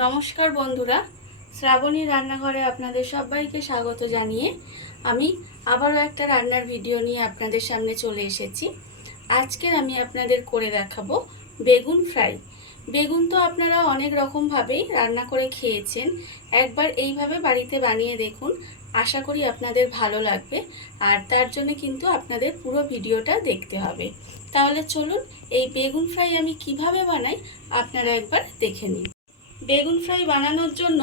নমস্কার বন্ধুরা, শ্রাবণী রান্নাঘরে আপনাদের সবাইকে স্বাগত জানিয়ে আমি আবারও একটা রান্নার ভিডিও নিয়ে আপনাদের সামনে চলে এসেছি। আজকের আমি আপনাদের করে দেখাবো বেগুন ফ্রাই। বেগুন তো আপনারা অনেক রকমভাবেই রান্না করে খেয়েছেন, একবার এইভাবে বাড়িতে বানিয়ে দেখুন, আশা করি আপনাদের ভালো লাগবে। আর তার জন্য কিন্তু আপনাদের পুরো ভিডিওটা দেখতে হবে। তাহলে চলুন এই বেগুন ফ্রাই আমি কিভাবে বানাই আপনারা একবার দেখে নিন। বেগুন ফ্রাই বানানোর জন্য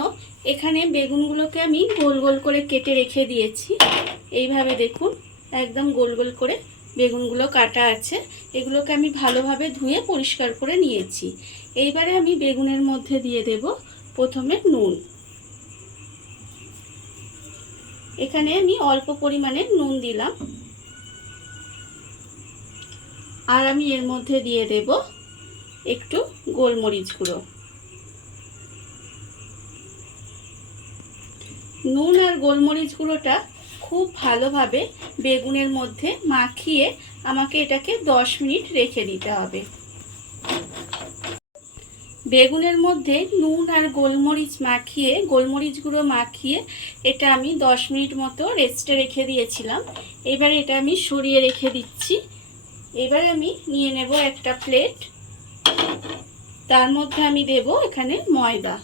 এখানে বেগুনগুলোকে আমি গোল গোল করে কেটে রেখে দিয়েছি। এইভাবে দেখুন, একদম গোল গোল করে বেগুনগুলো কাটা আছে। এগুলোকে আমি ভালোভাবে ধুয়ে পরিষ্কার করে নিয়েছি। এইবারে আমি বেগুনের মধ্যে দিয়ে দেব প্রথমে নুন। এখানে আমি অল্প পরিমাণে নুন দিলাম। আর আমি এর মধ্যে দিয়ে দেব একটু গোলমরিচ গুঁড়ো। নুন আর গোলমরিচ গুঁড়োটা খুব ভালোভাবে বেগুনের মধ্যে মাখিয়ে আমাকে এটাকে 10 মিনিট রেখে দিতে হবে। বেগুনের মধ্যে নুন আর গোলমরিচ গুঁড়ো মাখিয়ে এটা আমি 10 মিনিট মতো রেস্টে রেখে দিয়েছিলাম। এবারে এটা আমি সরিয়ে রেখে দিচ্ছি। এবারে আমি নিয়ে নেব একটা প্লেট। তার মধ্যে আমি দেব এখানে ময়দা,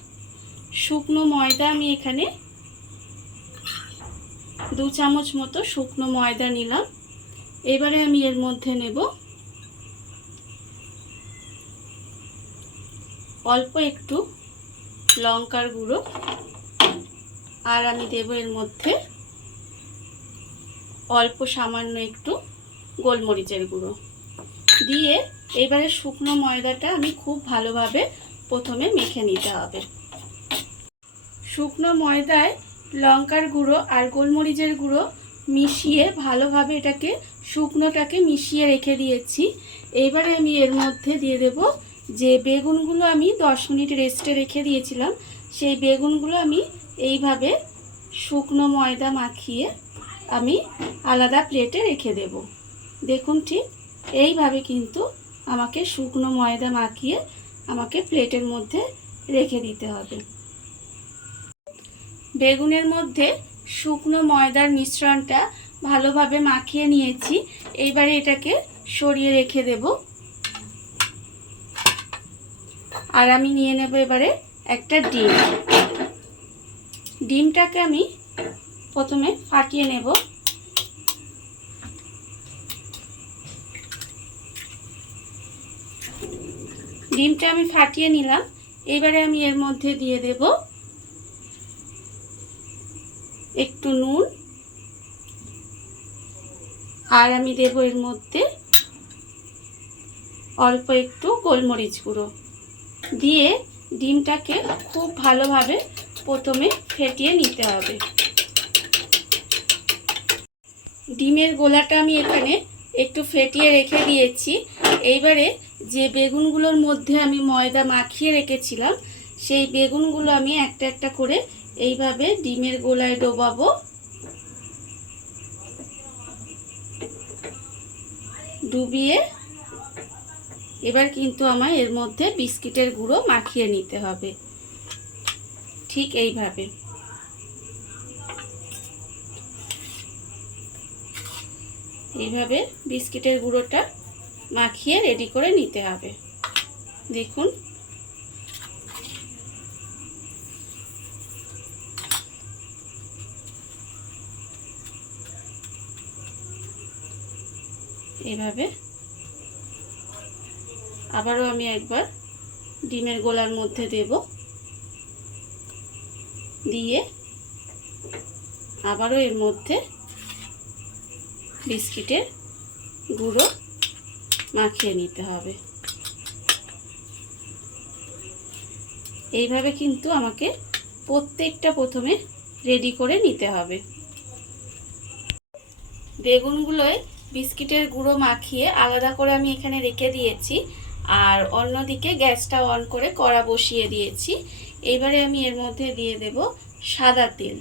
শুকনো ময়দা। আমি এখানে 2 চামচ মতো শুকনো ময়দা নিলাম। এবারে আমি এর মধ্যে নেব অল্প একটু লঙ্কার গুঁড়ো, আর আমি দেব এর মধ্যে অল্প সামান্য একটু গোলমরিচের গুঁড়ো দিয়ে এবারে শুকনো ময়দাটা আমি খুব ভালোভাবে প্রথমে মেখে নিতে হবে। শুকনো ময়দায় লঙ্কার গুঁড়ো আর গোলমরিচের গুঁড়ো মিশিয়ে ভালোভাবে এটাকে শুকনোটাকে মিশিয়ে রেখে দিয়েছি। এইবারে আমি এর মধ্যে দিয়ে দেব যে বেগুনগুলো আমি 10 মিনিট রেস্টে রেখে দিয়েছিলাম, সেই বেগুনগুলো আমি এইভাবে শুকনো ময়দা মাখিয়ে আমি আলাদা প্লেটে রেখে দেব। দেখুন, ঠিক এইভাবে কিন্তু আমাকে শুকনো ময়দা মাখিয়ে আমাকে প্লেটের মধ্যে রেখে দিতে হবে। বেগুনের মধ্যে শুকনো ময়দার মিশ্রণটা ভালোভাবে মাখিয়ে নিয়েছি। এইবারে এটাকে সরিয়ে রেখে দেব। আর আমি নিয়ে নেব এবারে একটা ডিম। ডিমটাকে আমি প্রথমে ফাটিয়ে নেব। ডিমটা আমি ফাটিয়ে নিলাম। এবারে আমি এর মধ্যে দিয়ে দেব একটু নুন, আর আমি দেব এর মধ্যে অল্প একটু গোলমরিচ গুঁড়ো দিয়ে ডিমটাকে খুব ভালোভাবে প্রথমে ফেটিয়ে নিতে হবে। ডিমের গোলাটা আমি এখানে একটু ফেটিয়ে রেখে দিয়েছি। এইবারে যে বেগুনগুলোর মধ্যে আমি ময়দা মাখিয়ে রেখেছিলাম, সেই বেগুনগুলো আমি একটা একটা করে এইভাবে ডিমের গোলায় ডোবাবো। ডুবিয়ে এবার কিন্তু আমায় এর মধ্যে বিস্কিটের গুঁড়ো মাখিয়ে নিতে হবে, ঠিক এইভাবে। এইভাবে বিস্কিটের গুঁড়োটা মাখিয়ে রেডি করে নিতে হবে। দেখুন, এইভাবে আবারও আমি একবার ডিমের গোলার মধ্যে দেব, দিয়ে আবারও এর মধ্যে বিস্কিটের গুঁড়ো মাখিয়ে নিতে হবে। এইভাবে কিন্তু আমাকে প্রত্যেকটা প্রথমে রেডি করে নিতে হবে। বেগুনগুলোয় বিস্কিটের গুঁড়ো মাখিয়ে আলাদা করে আমি এখানে রেখে দিয়েছি, আর অন্যদিকে গ্যাসটা অন করে কড়া বসিয়ে দিয়েছি। এবারে আমি এর মধ্যে দিয়ে দেব সাদা তেল।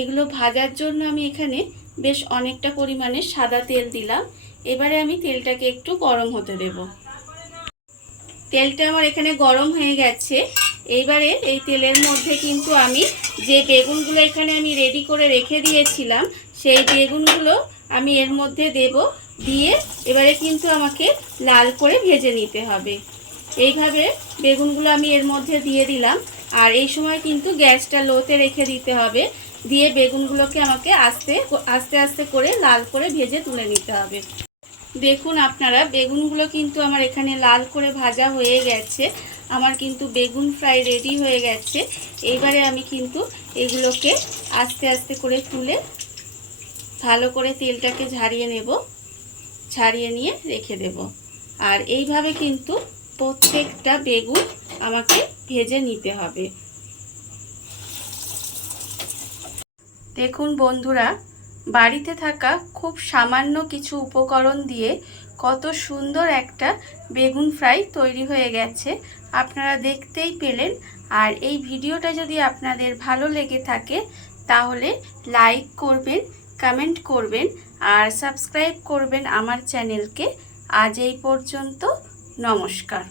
এগুলো ভাজার জন্য আমি এখানে বেশ অনেকটা পরিমাণে সাদা তেল দিলাম। এবারে আমি তেলটাকে একটু গরম হতে দেব। তেলটা আমার এখানে গরম হয়ে গেছে। এইবারে এই তেলের মধ্যে কিন্তু আমি যে বেগুনগুলো এখানে আমি রেডি করে রেখে দিয়েছিলাম সেই বেগুনগুলো আমি এর মধ্যে দেব। দিয়ে এবারে কিন্তু আমাকে লাল করে ভেজে নিতে হবে। এইভাবে বেগুনগুলো আমি এর মধ্যে দিয়ে দিলাম। আর এই সময় কিন্তু গ্যাসটা লোতে রেখে দিতে হবে। দিয়ে বেগুনগুলোকে আমাকে আস্তে আস্তে করে লাল করে ভেজে তুলে নিতে হবে। দেখুন আপনারা, বেগুনগুলো কিন্তু আমার এখানে লাল করে ভাজা হয়ে গেছে। আমার কিন্তু বেগুন ফ্রাই রেডি হয়ে গেছে। এইবারে আমি কিন্তু এগুলোকে আস্তে আস্তে করে তুলে ভালো করে তেলটাকে ঝারিয়ে নেব। ছাড়িয়ে নিয়ে রেখে দেব। আর এইভাবে কিন্তু প্রত্যেকটা বেগুন আমাকে ভেজে নিতে হবে। দেখুন বন্ধুরা, বাড়িতে থাকা খুব সামান্য কিছু উপকরণ দিয়ে কত সুন্দর একটা বেগুন ফ্রাই তৈরি হয়ে গেছে, আপনারা দেখতেই পেলেন। আর এই ভিডিওটা যদি আপনাদের ভালো লেগে থাকে তাহলে লাইক করবেন, কমেন্ট করবেন আর সাবস্ক্রাইব করবেন আমার চ্যানেলকে। আজ এই পর্যন্ত, নমস্কার।